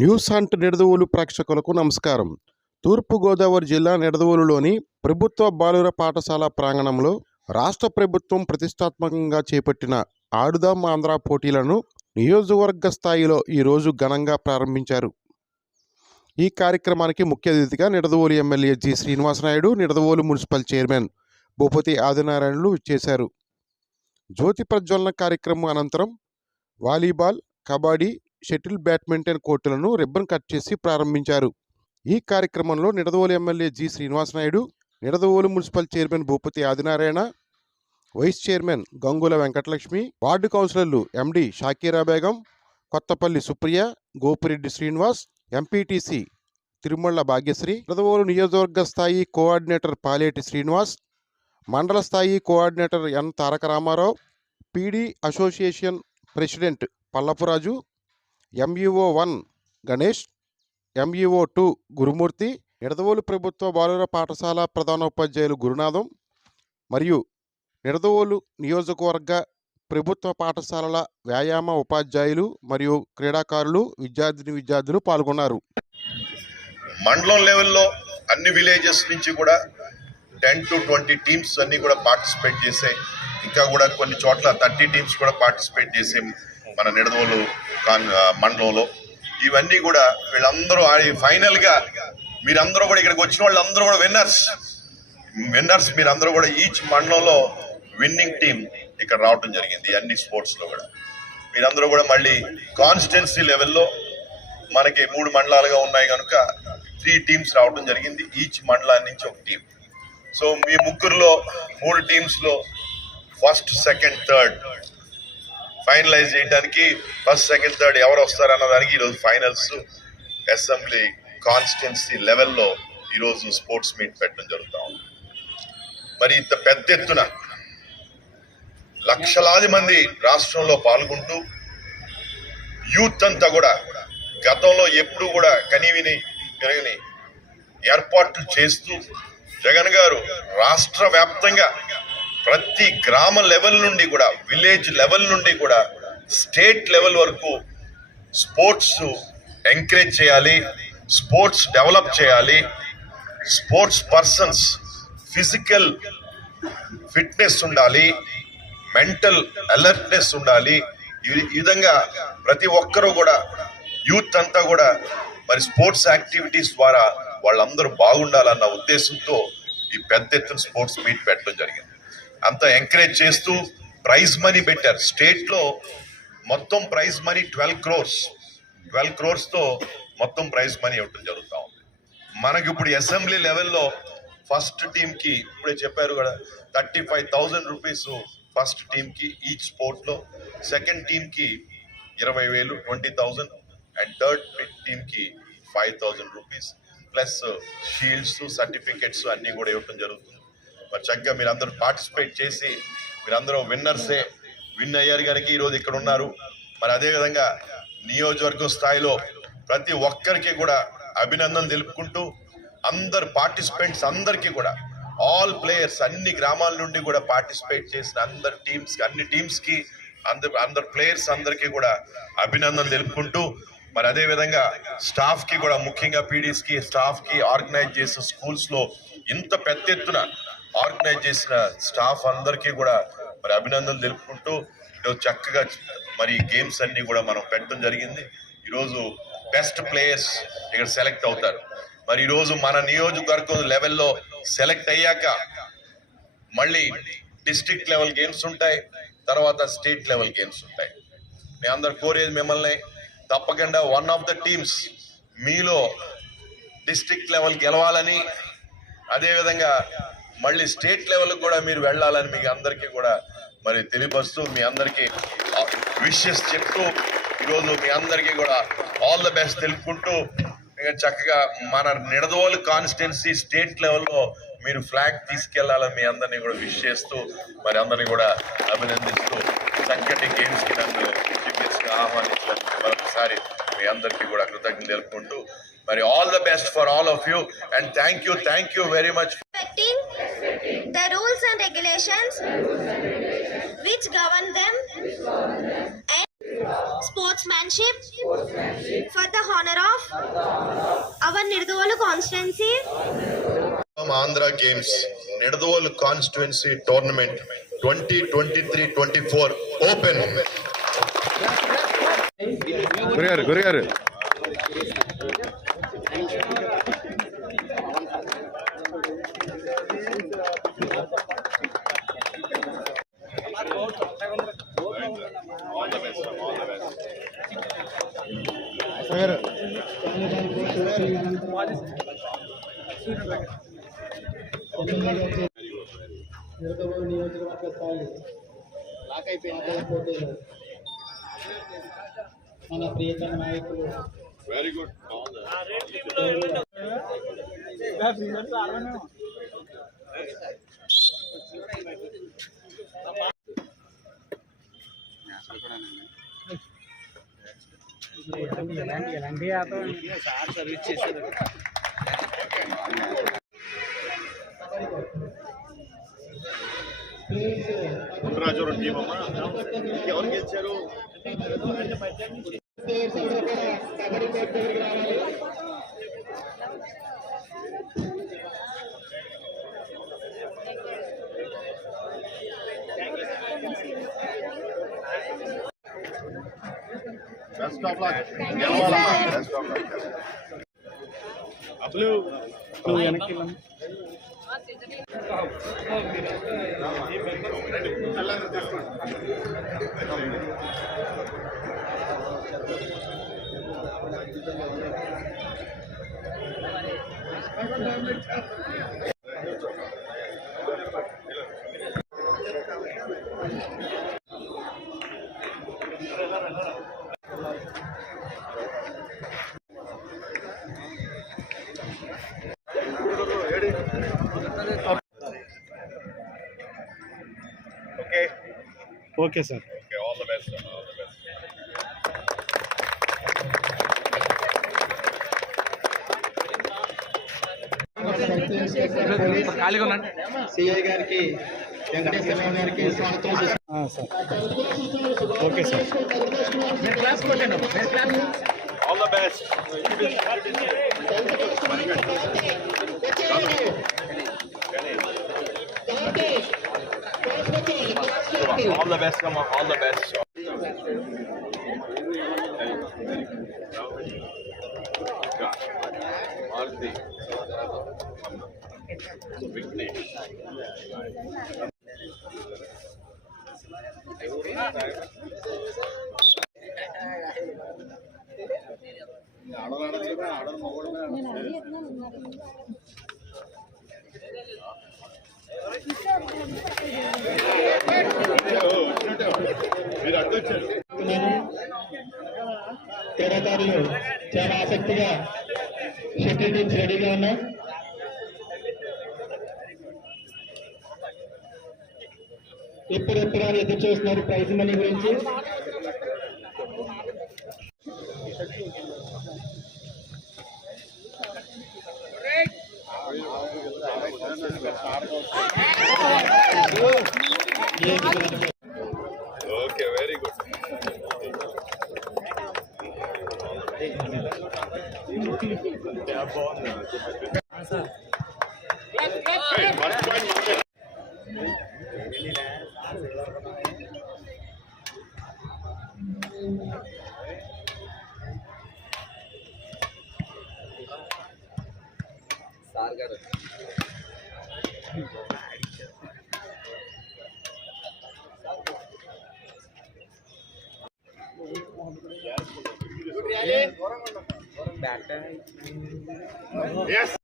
News hunt Nidadavolu ప్రేక్షకులకు నమస్కారం. తూర్పుగోదావరి జిల్లా నిడదవోలులోని ప్రభుత్వ బాలుర పాఠశాల ప్రాంగణంలో రాష్ట్ర ప్రభుత్వం ప్రతిష్టాత్మకంగా చేపట్టిన ఆడుదాం ఆంధ్ర పోటీలను నియోజకవర్గ స్థాయిలో ఈరోజు ఘనంగా ప్రారంభించారు. ఈ కార్యక్రమానికి ముఖ్య అతిథిగా Nidadavolu MLA G Srinivasa Naidu, Nidadavolu municipal chairman Bhupathi ఆదినారాయణలు ఇచ్చేశారు. జ్యోతి ప్రజ్వలన కార్యక్రమం అనంతరం వాలీబాల్, కబడ్డీ, షటిల్, బ్యాడ్మింటన్ కోర్టులను రిబ్బన్ కట్ చేసి ప్రారంభించారు. ఈ కార్యక్రమంలో Nidadavolu MLA G Srinivasa Naidu, Nidadavolu municipal chairman Bhupathi Adinarayana, vice chairman Gangula Venkatalakshmi, ward కౌన్సిలర్లు ఎండి షాకీరా బేగం, కొత్తపల్లి సుప్రియ, గోపిరెడ్డి శ్రీనివాస్, ఎంపీటీసీ తిరుమల భాగ్యశ్రీ, నిడదవోలు నియోజకవర్గ స్థాయి కోఆర్డినేటర్ పాలేటి శ్రీనివాస్, మండల స్థాయి coordinator N Taraka Rama Rao, PD association president Pallapuraju, MEO 1 Ganesh, MEO 2 గురుమూర్తి, నిడదవోలు ప్రభుత్వ బాలుర పాఠశాల ప్రధానోపాధ్యాయులు గురునాథం మరియు నిడదవోలు నియోజకవర్గ ప్రభుత్వ పాఠశాలల వ్యాయామ ఉపాధ్యాయులు మరియు క్రీడాకారులు, విద్యార్థులు పాల్గొన్నారు. మండలం లెవెల్లో అన్ని విలేజెస్ నుంచి కూడా 10 to 20 టీమ్స్ అన్ని కూడా పార్టిసిపేట్ చేసాయి. ఇంకా కూడా కొన్ని చోట్ల 30 టీమ్స్ కూడా పార్టిసిపేట్ చేసే మన నిడదవోలు మండలంలో. ఇవన్నీ కూడా వీళ్ళందరూ ఆడి ఫైనల్గా మీరందరూ కూడా ఇక్కడికి వచ్చిన వాళ్ళందరూ కూడా విన్నర్స్ మీరందరూ కూడా ఈచ్ మండలంలో విన్నింగ్ టీం ఇక్కడ రావడం జరిగింది. అన్ని స్పోర్ట్స్లో కూడా మీరందరూ కూడా మళ్ళీ కాన్స్టిట్యున్సీ లెవెల్లో మనకి 3 మండలాలుగా ఉన్నాయి కనుక 3 టీమ్స్ రావడం జరిగింది. ఈచ్ మండలాన్ని నుంచి ఒక టీం. సో మీ ముగ్గురులో 3 టీమ్స్లో ఫస్ట్, సెకండ్, థర్డ్ ఫైనలైజ్ చేయడానికి ఫస్ట్, సెకండ్, థర్డ్ ఎవరు వస్తారన్న దానికి ఈరోజు ఫైనల్స్ అసెంబ్లీ కాన్స్టిట్యున్సీ లెవెల్లో ఈరోజు స్పోర్ట్స్ మీట్ పెట్టడం జరుగుతూ ఉంది. మరి ఇంత పెద్ద ఎత్తున లక్షలాది మంది రాష్ట్రంలో పాల్గొంటూ యూత్ అంతా కూడా గతంలో ఎప్పుడు కూడా కనివిని ఏర్పాట్లు చేస్తూ జగన్ గారు రాష్ట్ర వ్యాప్తంగా ప్రతి గ్రామ లెవెల్ నుండి కూడా, విలేజ్ లెవెల్ నుండి కూడా స్టేట్ లెవెల్ వరకు స్పోర్ట్స్ ఎంకరేజ్ చేయాలి, స్పోర్ట్స్ డెవలప్ చేయాలి, స్పోర్ట్స్ పర్సన్స్ ఫిజికల్ ఫిట్నెస్ ఉండాలి, మెంటల్ అలర్ట్నెస్ ఉండాలి. ఈ విధంగా ప్రతి ఒక్కరూ కూడా యూత్ అంతా కూడా మరి స్పోర్ట్స్ యాక్టివిటీస్ ద్వారా వాళ్ళందరూ బాగుండాలన్న ఉద్దేశంతో ఈ పెద్ద ఎత్తున స్పోర్ట్స్ మీట్ పెట్టడం జరిగింది. అంతా ఎంకరేజ్ చేస్తూ ప్రైజ్ మనీ పెట్టారు. స్టేట్లో మొత్తం ప్రైజ్ మనీ 12 crores మొత్తం ప్రైజ్ మనీ ఇవ్వటం జరుగుతూ ఉంది. మనకి ఇప్పుడు అసెంబ్లీ లెవెల్లో ఫస్ట్ టీంకి ఇప్పుడే చెప్పారు కదా 35,000 రూపీస్ ఫస్ట్ టీంకి ఈచ్ స్పోర్ట్లో, సెకండ్ టీంకి 20,000 20,000 అండ్ థర్డ్ టీంకి 5,000 రూపీస్ ప్లస్ షీల్డ్స్, సర్టిఫికెట్స్ అన్నీ కూడా ఇవ్వటం జరుగుతుంది. మరి చక్కగా మీరందరూ పార్టిసిపేట్ చేసి మీరందరూ విన్ అయ్యారు కనుక ఈరోజు ఇక్కడ ఉన్నారు. మరి అదేవిధంగా నియోజకవర్గం స్థాయిలో ప్రతి ఒక్కరికి కూడా అభినందన తెలుపుకుంటూ అందరు పార్టిసిపెంట్స్ అందరికీ కూడా ఆల్ ప్లేయర్స్ అన్ని గ్రామాల నుండి కూడా పార్టిసిపేట్ చేసిన అన్ని టీమ్స్కి అందరు ప్లేయర్స్ అందరికీ కూడా అభినందన తెలుపుకుంటూ మరి అదేవిధంగా స్టాఫ్కి కూడా, ముఖ్యంగా పీడీస్కి స్టాఫ్కి, ఆర్గనైజ్ చేసిన స్కూల్స్లో ఇంత పెద్ద ఎత్తున ఆర్గనైజ్ చేసిన స్టాఫ్ అందరికీ కూడా మరి అభినందనలు తెలుపుకుంటూ ఈరోజు చక్కగా మరి గేమ్స్ అన్నీ కూడా మనం పెట్టడం జరిగింది. ఈరోజు బెస్ట్ ప్లేయర్స్ ఇక్కడ సెలెక్ట్ అవుతారు. మరి ఈరోజు మన నియోజకవర్గం లెవెల్లో సెలెక్ట్ అయ్యాక మళ్ళీ డిస్ట్రిక్ట్ లెవెల్ గేమ్స్ ఉంటాయి, తర్వాత స్టేట్ లెవెల్ గేమ్స్ ఉంటాయి. మీ అందరు కోరేది మిమ్మల్ని తప్పకుండా వన్ ఆఫ్ ద టీమ్స్ మీలో డిస్ట్రిక్ట్ లెవెల్ గెలవాలని, అదేవిధంగా మళ్ళీ స్టేట్ లెవెల్కి కూడా మీరు వెళ్ళాలని మీకు అందరికీ కూడా మరి తెలియపరుస్తూ మీ అందరికీ విషెస్ చెప్తూ ఈరోజు మీ అందరికీ కూడా ఆల్ ద బెస్ట్ తెలుపుకుంటూ చక్కగా మన నిడదవోలు కాన్స్టిట్యున్సీ స్టేట్ లెవెల్లో మీరు ఫ్లాగ్ తీసుకెళ్లాలని మీ అందరినీ కూడా విష్ చేస్తూ మరి అందరినీ కూడా అభినందిస్తూ చక్కటి గేమ్స్కి నన్ను ఆహ్వానించినందుకు మరొకసారి మీ అందరికీ కూడా కృతజ్ఞతలు తెలుపుకుంటూ మరి all the best for all of you and thank you very much. The rules and regulations which govern them and sports sportsmanship for the honor of our Nirduvolu constituency. Andhra Games Nidadvolu Constituency Tournament 2023-24 open. గురిగారు Nidadavolu నియోజకవర్గ స్థాయి lock అయిపోయిన పోటీలు మన ప్రియతమ నాయకులు Very good. ఎలాంటి ఆట service చేసేది Rajavaram team అమ్మా ఎవరు గెలిచారు? Best of luck. గెలవాలమ్మా. Best of luck. అసలు నువ్వు వెనక్కి okay sir. Okay, all the best. All the best. ఖాళీగా ఉన్నాను. సిఐ గారికి వెంకటేశ్వర గారికి స్వాగతం. Sir okay sir. All the best. All the best, come on. All the best. క్రీడాకారులు చాలా ఆసక్తిగా షటిల్ టీమ్స్ రెడీగా ఉన్నాయి. ఎప్పుడెప్పుడు ఎదురు చూస్తున్నారు ప్రైజ్ మనీ గురించి. Okay, very good. Hey, first point. Yes.